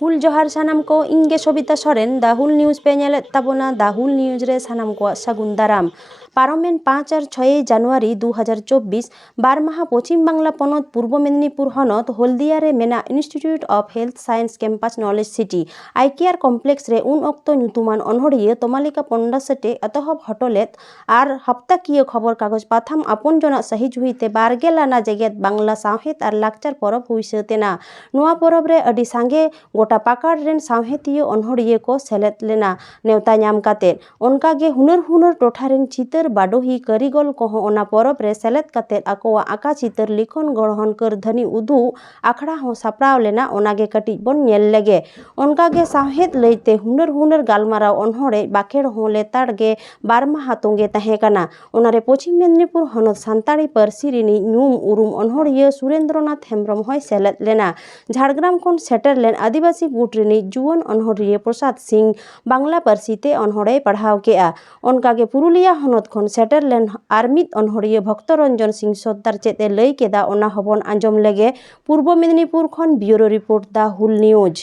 ᱦᱩᱞ ᱡᱚᱦᱟᱨ ᱥᱟᱱᱟᱢ ᱠᱚ ᱤᱧ ᱜᱮ ᱥᱚᱵᱤᱛᱟ ᱥᱚᱨᱮᱱ ᱫᱟ ᱦᱩᱞ ᱱᱤᱭᱩᱡ ᱯᱮ ᱧᱮᱞᱮᱫ ᱛᱟᱵᱚᱱᱟ ᱫᱟ ᱦᱩᱞ ᱱᱤᱭᱩᱡ ᱨᱮ ᱥᱟᱱᱟम ᱠᱚᱣᱟᱜ ᱥᱟᱹᱜᱩᱱ ᱫᱟᱨᱟᱢ ᱯᱟᱨᱚᱢᱮᱱ 5 ᱟᱨ 6 ᱡᱟᱱᱩᱣᱟᱨᱤ 2024 ᱵᱟᱨ ᱢᱟᱦᱟ ᱯᱚᱪᱷᱤᱢ ᱵᱟᱝᱞᱟ ᱯᱚᱱᱚᱛ ᱯᱩᱨᱵᱚ ᱢᱮᱫᱽᱱᱤᱯᱩᱨ ᱦᱚᱱᱚᱛ ᱦᱚᱞদিᱭᱟ ᱨᱮ ᱢᱮᱱᱟᱜ institute of health science campus knowledge city ICARE complex রে উন অক্ত ᱧᱩᱛᱩᱢᱟᱱ ᱚᱱᱚᱲᱦᱤᱭᱟᱹ তমালিকা পণ্ডা সেটে এতহব হটো লেদ আর হপ্তাকিয় খবর কাগজ পাথাম আপন জনাᱜ সহিজ হুইতে 12 আনা জেগেত বাংলা সাᱶহেদ আর লাকচার পরব হুই ᱥᱟᱹᱛᱮᱱᱟ ᱱᱚᱣᱟ ᱯᱚᱨᱚᱵ ᱨᱮ ᱟᱹᱰᱤ ᱥᱟᱸᱜᱮ ᱜᱚᱴᱟ ᱯᱟᱠᱟᱲ ᱨᱮᱱ ᱥᱟᱶᱦᱮᱫᱤᱭᱟᱹ ᱚᱱᱚᱲᱦᱤᱭᱟᱹ ᱠᱚ ᱥᱮᱞᱮᱫ ᱞᱮᱱᱟ ᱱᱮᱣᱛᱟ ᱧᱟᱢ ᱠᱟᱛᱮᱫ ᱚᱱᱠᱟᱜᱮ ᱦᱩᱱᱟᱹᱨ ᱴᱚᱴᱷᱟ ᱨᱮᱱ ᱪᱤᱛᱟᱹᱨ ᱵᱟᱰᱳᱦᱤ ᱠᱟᱹᱨᱤᱜᱚᱞ ᱠᱚᱦᱚᱸ ᱚᱱᱟ ᱯᱚᱨᱚᱵ ᱨᱮ ᱥᱮᱞᱮᱫ ᱠᱟᱛᱮᱫ ᱟᱠᱚᱣᱟᱜ ᱟᱸᱠᱟ ᱪᱤᱛᱟᱹᱨ ᱞᱤᱠᱷᱚᱱ ᱜᱚᱲᱦᱚᱱ ᱠᱟᱹᱨᱫᱷᱟᱹᱱᱤ ᱩᱫᱩᱜ ᱟᱠᱷᱲᱟ ᱦᱚᱸ ᱥᱟᱯᱲᱟᱣ ᱞᱮᱱᱟ ᱚᱱᱟᱜᱮ ᱠᱟᱹᱴᱤᱡ ᱵᱚᱱ ᱧᱮᱞ ᱞᱮᱜᱮ ᱚᱱᱠᱟᱜᱮ ᱥᱟᱶᱦᱮᱫ ᱞᱟᱹᱭᱛᱮ ᱦᱩᱱᱟᱹᱨ ᱜᱟᱞᱢᱟᱨᱟw ᱚᱱᱚᱲᱦᱮ ᱵᱟᱠᱷᱮᱲ ᱦᱚᱸ ᱞᱮᱛᱟᱲ ᱜᱮ ᱵᱟᱨ ᱢᱟᱦᱟ ᱛᱚᱸᱜᱮ ᱛᱟᱦᱮᱸ ᱠᱟᱱᱟ ᱚᱱᱟᱨᱮ ᱯᱚᱪᱷᱤᱢ ᱢᱮᱫᱽᱱᱤᱯᱩᱨ ᱦᱚᱱᱚᱛ ᱥᱟᱱᱛᱟᱲᱤ ᱯᱟᱹᱨᱥᱤ ᱨᱤᱱᱤᱡ ᱧᱩᱢ ᱩᱨᱩᱢ ᱚᱱᱚᱲᱦᱤᱭᱟᱹ ᱥᱩᱨᱮᱱᱫᱨᱚᱱᱟᱛᱷ ᱦᱮᱢᱵᱨᱚᱢ ᱦᱚᱸᱭ ᱥᱮᱞᱮᱫ ᱞᱮᱱᱟ ᱡᱷᱟᱲᱜᱨᱟᱢ ᱠᱷᱚᱱ ᱥᱮᱴᱮᱨ ᱞᱮᱱ ᱟᱹᱫᱤᱵᱟᱹᱥᱤ ᱜᱩᱴ ᱨᱤᱱᱤᱡ ᱡᱩᱣᱟᱹᱱ ᱚᱱᱚᱲᱦᱤᱭᱟᱹ ᱯᱨᱚᱥᱟᱫ ᱥᱤᱝ ᱵᱟᱝᱞᱟ ᱯᱟᱹᱨᱥᱤᱛᱮ ᱚᱱᱚᱲᱦᱮᱭ ᱯᱟᱲᱦᱟᱣ ᱠᱮᱜᱼᱟ ᱚᱱᱠᱟᱜᱮ ᱯᱩᱨᱩᱞᱤᱭᱟ ᱦᱚᱱᱚᱛ ᱠᱷᱚᱱ ᱥᱮᱴᱮᱨ ᱞᱮᱱ ᱟᱨ ᱢᱤᱫ ᱚᱱᱚᱲᱦᱤᱭᱟᱹ ᱵᱷᱚᱠᱛᱚᱨᱚᱧᱡᱚᱱ ᱥᱤᱝ ᱥᱚᱨᱫᱟᱨ ᱪᱮᱫ ᱮ ᱞᱟᱹᱭ ᱠᱮᱫᱟ ᱚᱱᱟ ᱦᱚᱸᱵᱚᱱ ᱟᱸᱡᱚᱢ ᱞᱮᱜᱮ ᱯᱩᱨᱵᱚ ᱢᱮᱫᱽᱱᱤপুর ᱠᱷᱚᱱ ব্যুরো রিপোর্ট দা হুল নিউজ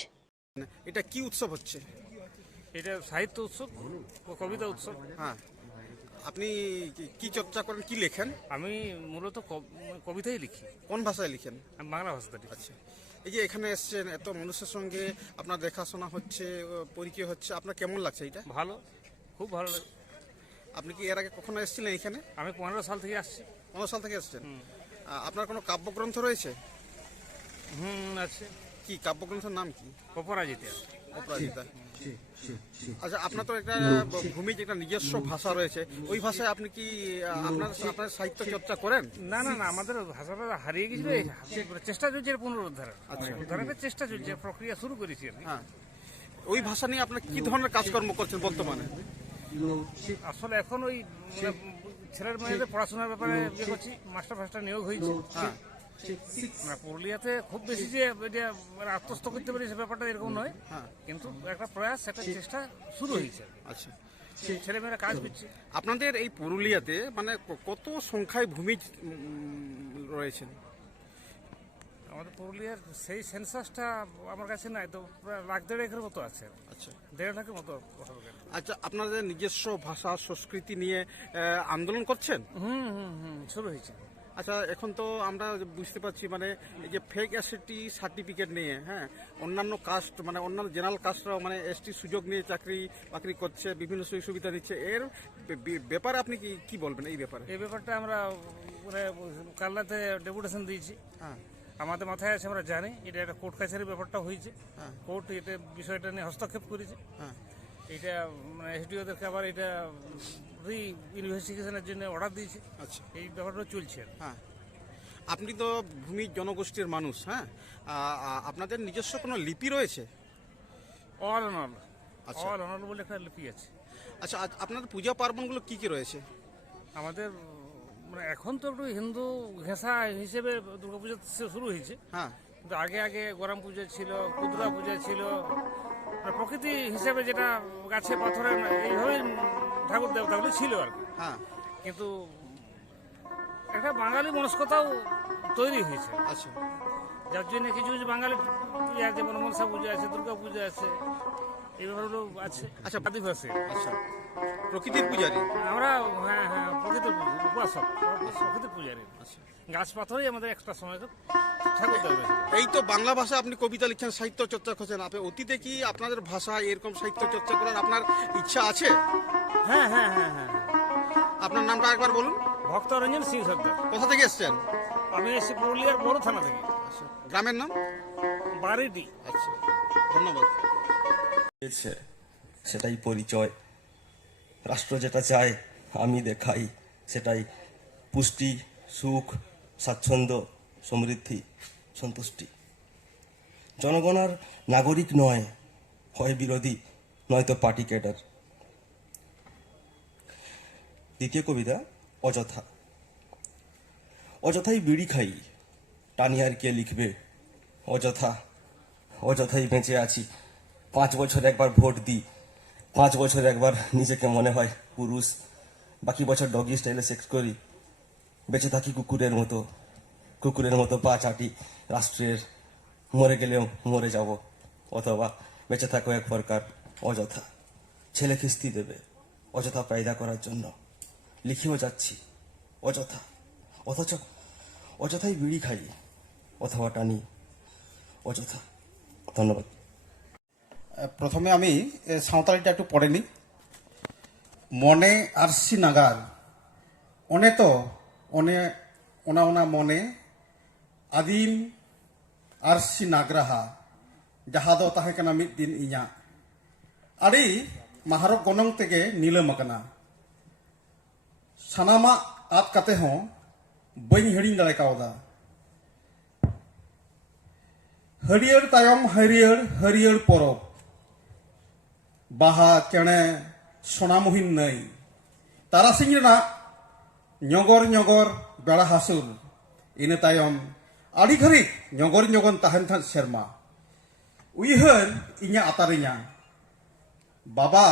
এটা কি উৎসব হচ্ছে? এটা সাহিত্য উৎসব ও কবিতা উৎসব। হ্যাঁ, আপনি কি চর্চা করেন, কি লেখেন? আমি মূলত কবিতাই লিখি। কোন ভাষায় লিখেন? আমি বাংলা ভাষাতে লিখি। আচ্ছা, এই যে এখানে এসছেন, এত মানুষের সঙ্গে আপনার দেখাশোনা হচ্ছে, পরিচয় হচ্ছে, আপনার কেমন লাগছে এটা? ভালো, খুব ভালো লাগে। আপনি কি এর আগে কখনো এসেছিলেন এখানে? আমি 15 সাল থেকে আসছি। 15 সাল থেকে এসছেন। আপনার কোনো কাব্যগ্রন্থ রয়েছে? আছে। কি কাব্যগ্রন্থের নাম কি? অপরাজিতা। অপরাজিতা। আচ্ছা, আপনার তো একটা ভূমিজ একটা নিজস্ব ভাষা রয়েছে, ওই ভাষায় আপনি কি আপনার সাহিত্য চর্চা করেন? না, আমাদের ভাষাটা হারিয়ে গেছিল, চেষ্টা চলছে পুনরুদ্ধারের। উদ্ধারের চেষ্টা চলছে, প্রক্রিয়া শুরু করেছি। হ্যাঁ, ওই ভাষা নিয়ে আপনার কি ধরনের কাজকর্ম করছেন বর্তমানে? আসলে এখন ওই ছেলের মেয়েদের পড়াশোনার ব্যাপারে ইয়ে করছি, মাস্টার নিয়োগ হয়েছে। হ্যাঁ, পুরুলিয়াতে খুব বেশি যে আত্মস্থ করতে পারি সে ব্যাপারটা এরকম নয়, কিন্তু একটা প্রয়াস, একটা চেষ্টা শুরু হয়েছে। আচ্ছা, ছেলেমেয়েরা কাজ করছে। আপনাদের এই পুরুলিয়াতে মানে কত সংখ্যায় ভূমি রয়েছেন? আমাদের পুরুলিয়ার সেই সেন্সাসটা আমার কাছে নাই, তো প্রায় 1.5 মতো আছে। আচ্ছা, 1.5 লাখের মতো হবে। আচ্ছা, আপনাদের নিজস্ব ভাষা সংস্কৃতি নিয়ে আন্দোলন করছেন? শুরু হয়েছে। আচ্ছা, এখন তো আমরা বুঝতে পারছি মানে এই যে ফেক এসটি সার্টিফিকেট নিয়ে, হ্যাঁ, অন্যান্য কাস্ট মানে অন্যান্য জেনারেল কাস্টরাও মানে এসটি সুযোগ নিয়ে চাকরি বাকরি করছে, বিভিন্ন সুযোগ সুবিধা দিচ্ছে, এর ব্যাপারে আপনি কি বলবেন? এই ব্যাপারটা আমরা মানে কালনাতে ডেপুটেশন দিয়েছি। হ্যাঁ, আমাদের মাথায় আছে, আমরা জানি এটা একটা কোর্ট কাছারির ব্যাপারটা হয়েছে। কোর্ট এটা বিষয়টা নিয়ে হস্তক্ষেপ করেছে। এটা মানে এসডিওদেরকে আবার এটা ইনভেস্টিগেশনের জন্য অর্ডার দিয়েছে। আচ্ছা, এই ব্যাপারটা চলছে। হ্যাঁ, আপনি তো ভূমি জনগোষ্ঠীর মানুষ, হ্যাঁ, আপনাদের নিজস্ব কোনো লিপি রয়েছে? All honour. আচ্ছা, অল অনার বলে একটা লিপি আছে। আচ্ছা, আপনাদের পূজা পার্বণগুলো কি রয়েছে? আমাদের মানে এখন তো একটু হিন্দু ঘেঁষা হিসেবে দুর্গাপূজা শুরু হয়েছে। হ্যাঁ, কিন্তু আগে গরম পূজা ছিল, কুদরা পূজা ছিল, প্রকৃতি হিসেবে যেটা গাছে পাথরে এইভাবে ঠাকুর দেবতাগুলো ছিল আর কি। হ্যাঁ, কিন্তু একটা বাঙালি মনস্কতাও তৈরি হয়েছে। আচ্ছা, যার জন্য কিছু বাঙালি পূজা আছে, যেমন মনসা পূজা আছে, দুর্গা পূজা আছে, এই ব্যাপারগুলো আছে। আচ্ছা, আদিবাসী। আচ্ছা, প্রকৃতির পূজারী আমরা প্রকৃতির উপাসক, প্রকৃতির পূজারী। আচ্ছা, গাছ পাথরই আমাদের একটা সময় ঠাকুর দেওয়া। এই তো বাংলা ভাষা আপনি কবিতা লিখছেন, সাহিত্য চর্চা করছেন, আপনি অতীতে কি আপনাদের ভাষা এরকম সাহিত্য চর্চা করার আপনার ইচ্ছা আছে? হ্যাঁ। আপনার নামটা একবার বলুন। ভক্তরঞ্জন সিং সর্দার। কোথা থেকে এসছেন? আমি এসেছি পুরুলিয়ার বড় থানা থেকে। আচ্ছা, গ্রামের নাম? বারিডি। আচ্ছা, ধন্যবাদ। সেটাই পরিচয়। রাষ্ট্র যেটা চায় আমি দেখাই, সেটাই পুষ্টি, সুখ, স্বাচ্ছন্দ্য, সমৃদ্ধি, সন্তুষ্টি। জনগণ আর নাগরিক নয়, হয় বিরোধী নয়তো পার্টি ক্যাডার। দ্বিতীয় কবিতা অযথা। অযথাই বিড়ি খাই, টানি আর কে লিখবে? অযথাই বেঁচে আছি। 5 বছর একবার ভোট দিই, 5 বছর একবার নিজেকে মনে হয় পুরুষ, বাকি বছর ডগি স্টাইলে সেক্স করি। বেঁচে থাকি কুকুরের মতো পা চাটি রাষ্ট্রের, মরে গেলেও মরে যাব অথবা বেঁচে থাকো এক প্রকার অযথা। ছেলে কিস্তি দেবে অযথা পায়দা করার জন্য, লিখেও যাচ্ছি অযথা, অথচ অযথাই বিড়ি খাই অথবা টানি অযথা। ধন্যবাদ। প্রথমে আমি সাঁওতালিটা একটু পড়ে নিই। মনে আরসি নাগার অনে তো অনে ওনা ওনা মনে আদিম আরসি নাগরাহা ᱡᱟᱦᱟᱸ ᱫᱚ ᱛᱟᱦᱮᱸ ᱠᱟᱱᱟ ᱢᱤᱫ ᱫᱤᱱ ᱤᱧᱟᱹᱜ ᱟᱹᱰᱤ ᱢᱟᱦᱟᱨᱚᱜ ᱜᱚᱱᱚᱝ ᱛᱮᱜᱮ ᱱᱤᱞᱟᱹᱢ ᱟᱠᱟᱱᱟ᱾ ᱥᱟᱱᱟᱢᱟᱜ ᱟᱫ ᱠᱟᱛᱮ ᱦᱚᱸ ᱵᱟᱹᱧ ᱦᱤᱲᱤᱧ ᱫᱟᱲᱮ ᱠᱟᱣᱫᱟ᱾ ᱦᱟᱹᱨᱭᱟᱹᱲ ᱛᱟᱭᱚᱢ ᱦᱟᱹᱨᱭᱟᱹᱲ ᱦᱟᱹᱨᱭᱟᱹᱲ ᱯᱚᱨᱚᱵᱽ, ᱵᱟᱦᱟ ᱪᱮᱬᱮ ᱥᱚᱱᱟᱢᱩᱦᱤᱱ ᱱᱟᱹᱭ, ᱛᱟᱨᱟᱥᱤᱧ ᱨᱮᱱᱟᱜ ᱧᱚᱜᱚᱨ ᱧᱚᱜᱚᱨ ᱵᱮᱲᱟ ᱦᱟᱹᱥᱩᱨ, ᱤᱱᱟᱹ ᱛᱟᱭᱚᱢ ᱟᱹᱰᱤ ᱜᱷᱟᱹᱲᱤᱡ ᱧᱚᱜᱚᱨ ᱧᱚᱜᱚᱨ ᱛᱟᱦᱮᱱ ᱛᱟᱦᱮᱸᱫ ᱥᱮᱨᱢᱟ᱾ ᱩᱭᱦᱟᱹᱨ ᱤᱧᱟᱹᱜ ᱟᱛᱟᱨᱤᱧᱟ ᱵᱟᱵᱟ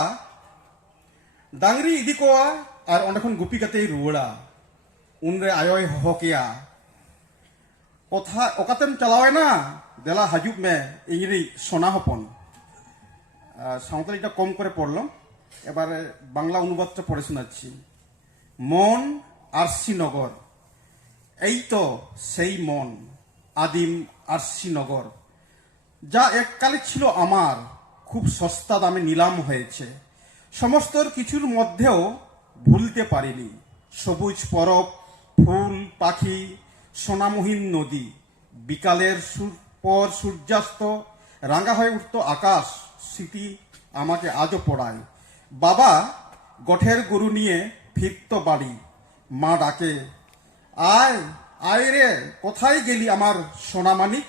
ᱰᱟᱝᱨᱤ ᱤᱫᱤ ᱠᱚᱣᱟ ᱟᱨ ᱚᱸᱰᱮ ᱠᱷᱚᱱ ᱜᱩᱯᱤ ᱠᱟᱛᱮᱭ ᱨᱩᱣᱟᱹᱲᱟ᱾ ᱩᱱᱨᱮ ᱟᱭᱳᱭ ᱦᱚᱦᱚ ᱠᱮᱭᱟ, ᱚᱠᱟᱛᱮᱢ ᱪᱟᱞᱟᱣᱮᱱᱟ, দেলা হাজুক মে ইংরি সোনা হপন। সাঁওতালিটা কম করে পড়লাম, এবারে বাংলা অনুবাদটা পড়ে শোনাচ্ছি। মন আরসিনগর, এই তো সেই মন, আদিম আরসিনগর, যা এককালে ছিল আমার, খুব সস্তা দামে নিলাম হয়েছে। সমস্ত কিছুর মধ্যেও ভুলতে পারিনি সবুজ পরব, ফুল পাখি, সোনামহীন নদী, বিকালের পর সূর্যাস্ত, রাঙা হয়ে উঠত আকাশ, স্মৃতি আমাকে আজও পড়ায়। বাবা গঠের গরু নিয়ে ফিরত বাড়ি, মা ডাকে, আয় আয় রে, কোথায় গেলি আমার সোনামানিক।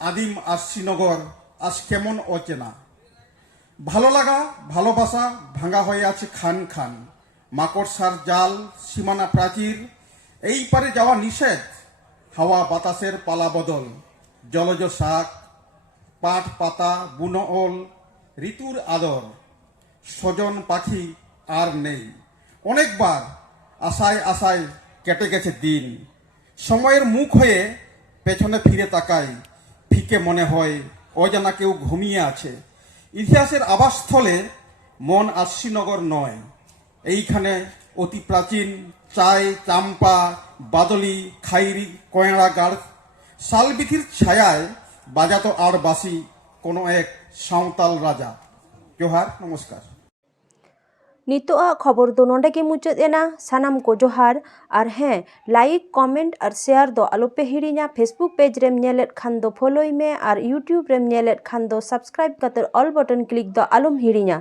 আদিম আরসিনগর আজ কেমন অচেনা, ভালো লাগা ভালোবাসা ভাঙা হয়ে আছে খান খান। মাকড়সার জাল, সীমানা প্রাচীর, এই পারে যাওয়া নিষেধ। হাওয়া বাতাসের পালা বদল, জলজ শাক, পাট পাতা, বুনো ওল, ঋতুর আদর, স্বজন পাখি আর নেই। অনেকবার আশায় আশায় কেটে গেছে দিন, সময়ের মুখ হয়ে পেছনে ফিরে তাকাই, ফিকে মনে হয় অজানা কেউ ঘুমিয়ে আছে। ইতিহাসের আবাসস্থলে মন আরসিনগর নয়, এইখানে অতি প্রাচীন চাই, চাম্পা, বাদলি, খাইরি, কয়ড়া গাড়, শালবিথির ছায়ায় বাজাত আর বাসি কোনো এক সাঁওতাল রাজা। জোহার, নমস্কার। ᱱᱤᱛᱚᱜ ᱠᱷᱚᱵᱚᱨ ᱫᱚ ᱱᱚᱰᱮ ᱜᱮ ᱢᱩᱪᱟᱹᱫ ᱮᱱᱟ। ᱥᱟᱱᱟᱢ ᱠᱚ ᱡᱚᱦᱟᱨ। ᱟᱨ ᱦᱮᱸ, ᱞᱟᱭᱤᱠ, ᱠᱚᱢᱮᱱᱴ ᱟᱨ ᱥᱮᱭᱟᱨ ᱫᱚ ᱟᱞᱚᱯᱮ ᱦᱤᱲᱤᱧᱟ। ᱯᱷᱮᱥᱵᱩᱠ ᱯᱮᱡᱽ ᱨᱮᱢ ᱧᱮᱞᱮᱫ ᱠᱷᱟᱱ ᱫᱚ ᱯᱷᱚᱞᱳᱭ ᱢᱮ ᱟᱨ ᱤᱭᱩᱴᱤᱭᱩᱵᱽ ᱨᱮᱢ ᱧᱮᱞᱮᱫ ᱠᱷᱟᱱ ᱫᱚ ᱥᱟᱵᱥᱠᱨᱟᱭᱤᱵ ᱠᱟᱛᱮ ᱚᱞ ᱵᱟᱴᱚᱱ ᱠᱞᱤᱠ ᱫᱚ ᱟᱞᱚᱢ ᱦᱤᱲᱤᱧᱟ।